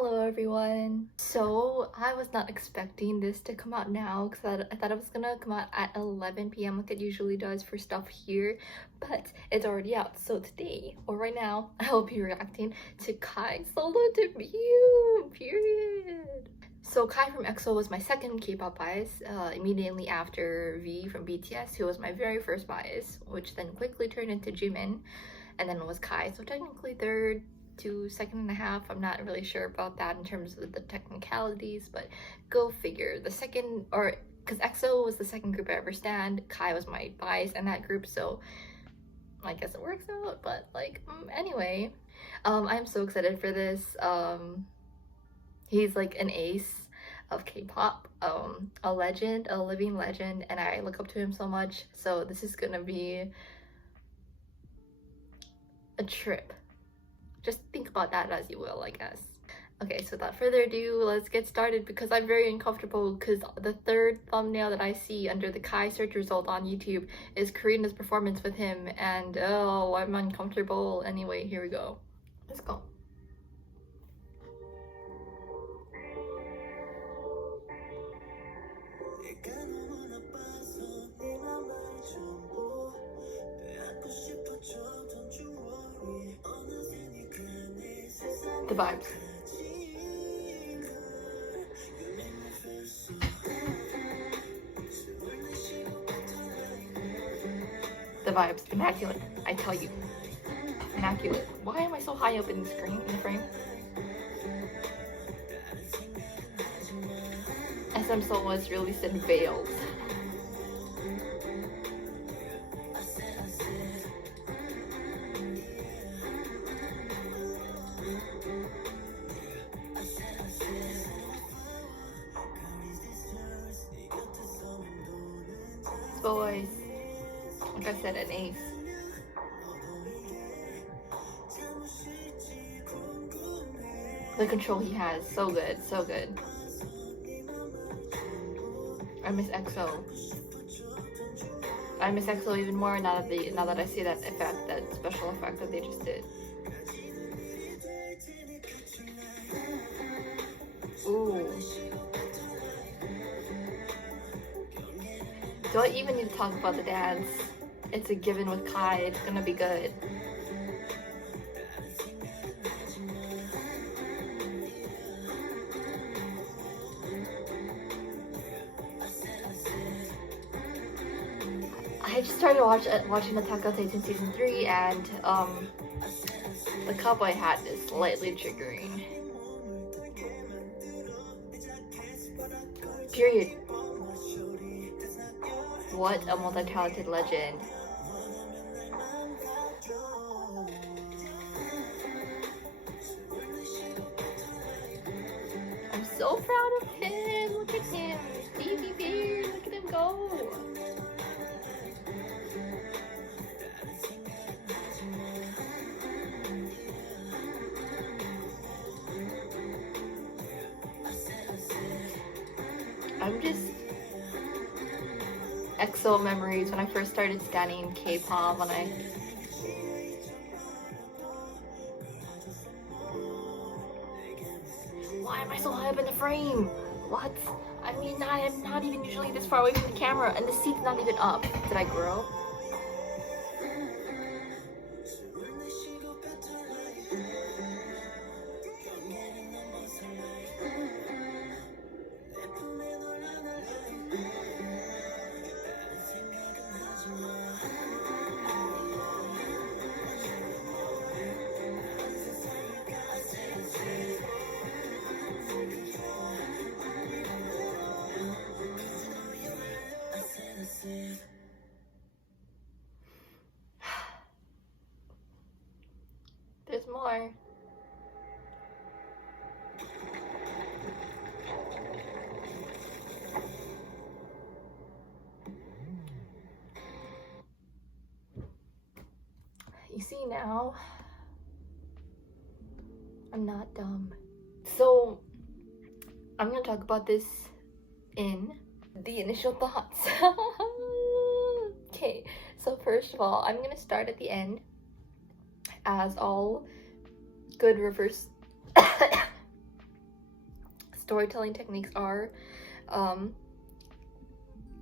Hello everyone. So I was not expecting this to come out now because I thought it was gonna come out at 11 p.m. like it usually does for stuff here, but it's already out. So today, or right now, I will be reacting to Kai's solo debut, period. So Kai from EXO was my second K-pop bias, immediately after V from BTS, who was my very first bias, which then quickly turned into Jimin, and then it was Kai, so technically third to second and a half. I'm not really sure about that in terms of the technicalities, but go figure. The second, or because EXO was the second group I ever stand, Kai was my bias in that group, so I guess it works out. But like, anyway, I'm so excited for this. He's like an ace of K-pop, a legend, a living legend, and I look up to him so much, so this is gonna be a trip. Just think about that as you will, I guess. Okay, so without further ado, let's get started because I'm very uncomfortable because the third thumbnail that I see under the Kai search result on YouTube is Karina's performance with him, and oh, I'm uncomfortable. Anyway, here we go. Let's go. The vibes. The vibes. Immaculate. I tell you. Immaculate. Why am I so high up in the screen, in the frame? SM Soul was released in Veils. Boys, like I said, an ace. The control he has, so good, so good. I miss EXO. I miss EXO even more now that I see that effect, that special effect that they just did. Ooh. Do I even need to talk about the dance? It's a given with Kai, it's gonna be good. I just started watching Attack on Titan Season 3 and the cowboy hat is slightly triggering. Period. What a multi-talented legend. I'm so proud of him. Look at him. Stevie Bear. Look at him go. I'm just EXO memories when I first started studying K-pop, when Why am I so high up in the frame? What? I mean, I am not even usually this far away from the camera, and the seat's not even up. Did I grow? There's more. You see now, I'm not dumb. So I'm gonna talk about this in the initial thoughts. Okay, so first of all, I'm gonna start at the end, as all good reverse storytelling techniques are. And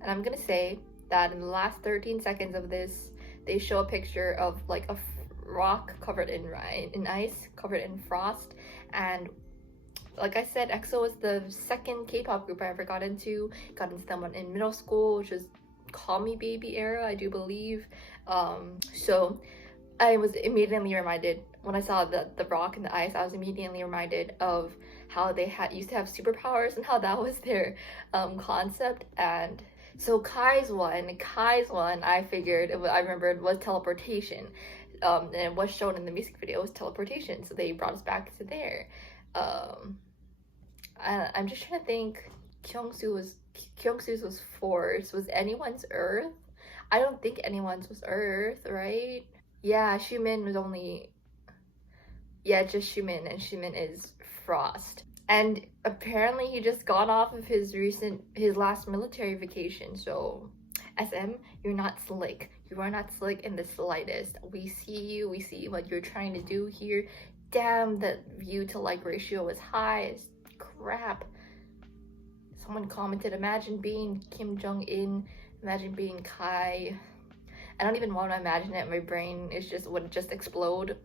I'm gonna say that in the last 13 seconds of this, they show a picture of like a rock covered in ice, covered in frost. And like I said, EXO was the second K-pop group I ever got into. Got into them in middle school, which was Call Me Baby era, I do believe. So I was immediately reminded when I saw the rock and the ice. I was immediately reminded of how they used to have superpowers and how that was their concept. And so Kai's one, I figured I remembered was teleportation. And it was shown in the music video was teleportation, so they brought us back to there. I'm just trying to think. Kyungsu's was force. Was anyone's earth? I don't think anyone's was earth, right? Yeah, Xiumin was only, yeah, just Xiumin, and Xiumin is frost. And apparently he just got off of his last military vacation. So SM, you're not slick. You are not slick in the slightest. We see you, we see what you're trying to do here. Damn, the view to like ratio was high as crap. Someone commented, imagine being Kim Jong-un, imagine being Kai. I don't even want to imagine it. My brain would just explode,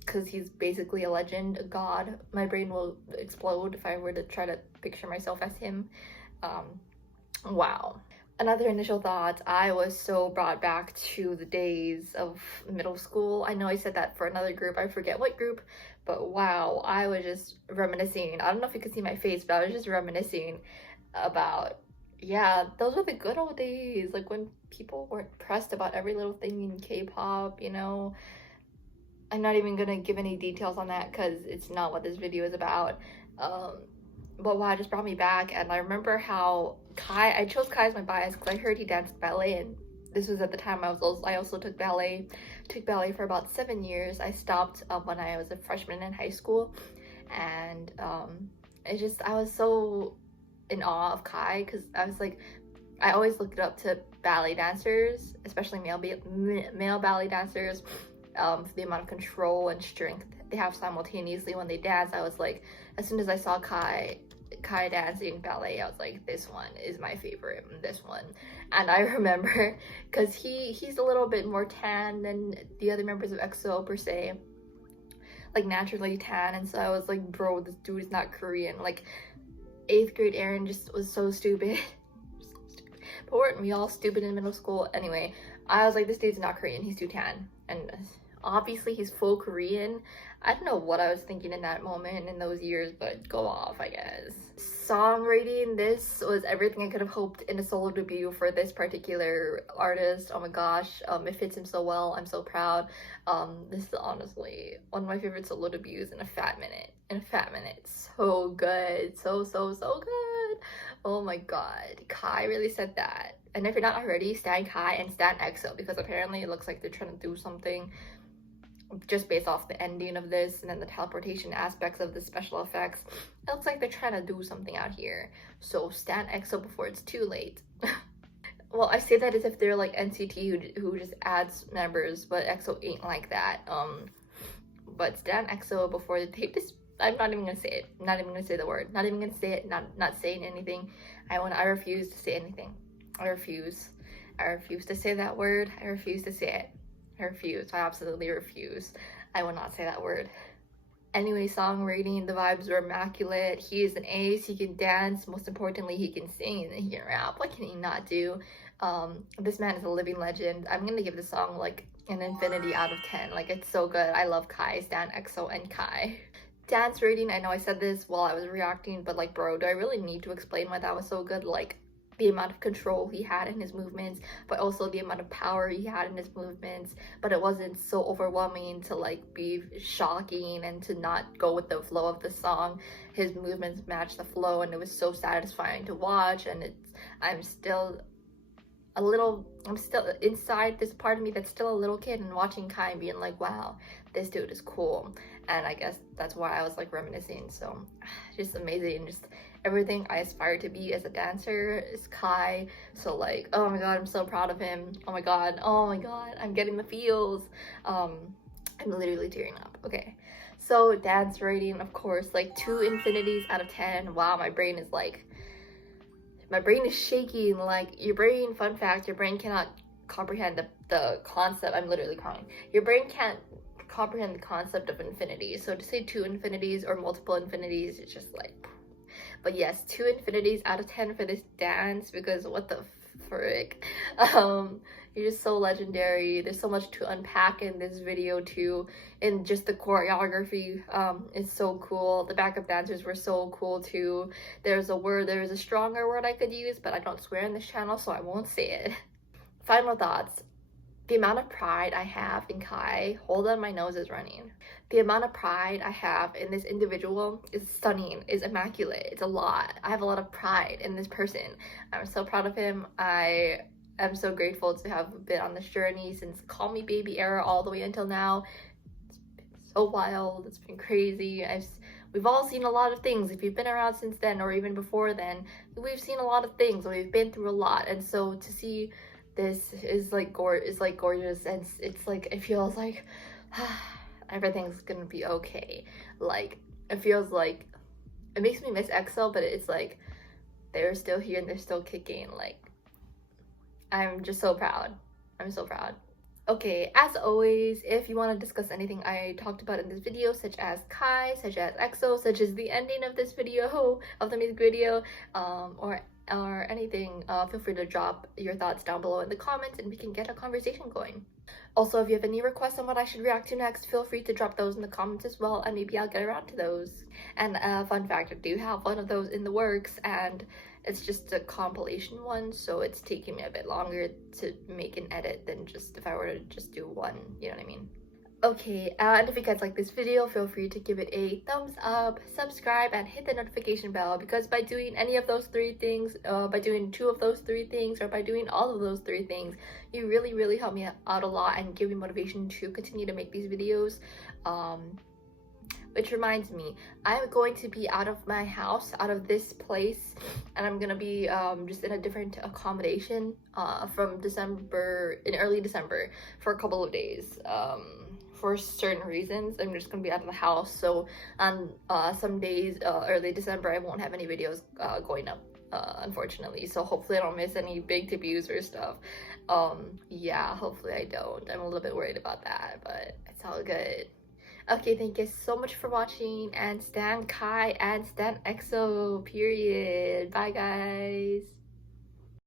because he's basically a legend, a god. My brain will explode if I were to try to picture myself as him. Wow. Another initial thought, I was so brought back to the days of middle school. I know I said that for another group, I forget what group, but wow, I was just reminiscing. I don't know if you can see my face, but I was just reminiscing about, yeah, those were the good old days, like when people weren't pressed about every little thing in K-pop, you know. I'm not even gonna give any details on that because it's not what this video is about. But wow, it just brought me back. And I remember how I chose Kai as my bias because I heard he danced ballet, and this was at the time I also took ballet. Took ballet for about 7 years. I stopped when I was a freshman in high school, and I was so in awe of Kai because I was like, I always looked up to ballet dancers, especially male ballet dancers, for the amount of control and strength they have simultaneously when they dance. I was like, as soon as I saw Kai dancing ballet, I was like, this one is my favorite, this one. And I remember, because he's a little bit more tan than the other members of EXO per se, like naturally tan, and so I was like, bro, this dude is not Korean. Like 8th grade Aaron just was so stupid. But weren't we all stupid in middle school? Anyway, I was like, this dude's not Korean, he's too tan. And obviously he's full Korean. I don't know what I was thinking in that moment, in those years, but go off, I guess. Song rating, this was everything I could have hoped in a solo debut for this particular artist. Oh my gosh, it fits him so well. I'm so proud. This is honestly one of my favorite solo debuts in a fat minute. So good. So good. Oh my god, Kai really said that. And if you're not already, stan Kai and stan EXO, because apparently it looks like they're trying to do something just based off the ending of this and then the teleportation aspects of the special effects. It looks like they're trying to do something out here. So stan EXO before it's too late. Well, I say that as if they're like NCT who just adds members, but EXO ain't like that. But stan EXO before they tape this. I'm not even gonna say it. Not even gonna say the word. Not even gonna say it. Not saying anything. I refuse to say anything. I refuse to say that word. I refuse to say it. I refuse. I absolutely refuse. I will not say that word. Anyway, song rating, the vibes were immaculate. He is an ace. He can dance. Most importantly, he can sing and he can rap. What can he not do? This man is a living legend. I'm gonna give the song like an infinity out of 10. Like, it's so good. I love Kai, stan EXO and Kai. Dance rating, I know I said this while I was reacting, but like, bro, do I really need to explain why that was so good? Like, the amount of control he had in his movements, but also the amount of power he had in his movements, but it wasn't so overwhelming to like be shocking and to not go with the flow of the song. His movements matched the flow, and it was so satisfying to watch. And I'm still inside this part of me that's still a little kid and watching Kai and being like, wow, this dude is cool. And I guess that's why I was like reminiscing. So just amazing. Just everything I aspire to be as a dancer is Kai. So like, oh my god, I'm so proud of him. Oh my god, I'm getting the feels. I'm literally tearing up. Okay, So dance rating, of course, like 2 infinities out of 10. Wow, my brain is shaking. Like, your brain, fun fact, your brain cannot comprehend the concept. I'm literally crying. Your brain can't comprehend the concept of infinity. So to say 2 infinities or multiple infinities, it's just like, but yes, 2 infinities out of 10 for this dance, because what the frick. You're just so legendary. There's so much to unpack in this video too, and just the choreography is so cool. The backup dancers were so cool too. There's a stronger word I could use, but I don't swear in this channel, so I won't say it. Final thoughts. The amount of pride I have in Kai, hold on, my nose is running. The amount of pride I have in this individual is stunning, is immaculate. It's a lot. I have a lot of pride in this person. I'm so proud of him. I am so grateful to have been on this journey since Call Me Baby era all the way until now. It's been so wild. It's been crazy. We've all seen a lot of things. If you've been around since then or even before then, we've seen a lot of things. We've been through a lot, and so to see this is like gorgeous, and it's like, it feels like everything's gonna be okay. Like, it feels like, it makes me miss EXO, but it's like they're still here and they're still kicking. Like, I'm just so proud. I'm so proud. Okay, as always, if you want to discuss anything I talked about in this video, such as Kai, such as EXO, such as the ending of this video, of the music video, or anything, feel free to drop your thoughts down below in the comments and we can get a conversation going. Also, if you have any requests on what I should react to next, feel free to drop those in the comments as well, and maybe I'll get around to those. And fun fact, I do have one of those in the works, and it's just a compilation one, so it's taking me a bit longer to make an edit than just if I were to just do one, you know what I mean? Okay, and if you guys like this video, feel free to give it a thumbs up, subscribe, and hit the notification bell, because by doing any of those 3 things, by doing 2 of those 3 things, or by doing all of those 3 things, you really help me out a lot and give me motivation to continue to make these videos. Which reminds me, I'm going to be out of my house, out of this place, and I'm gonna be just in a different accommodation from early December for a couple of days. For certain reasons, I'm just gonna be out of the house, so on some days, early December, I won't have any videos going up, unfortunately. So hopefully I don't miss any big debuts or stuff. Yeah, hopefully I don't. I'm a little bit worried about that, but it's all good. Okay, thank you so much for watching, and stan Kai and stan EXO, period. Bye guys.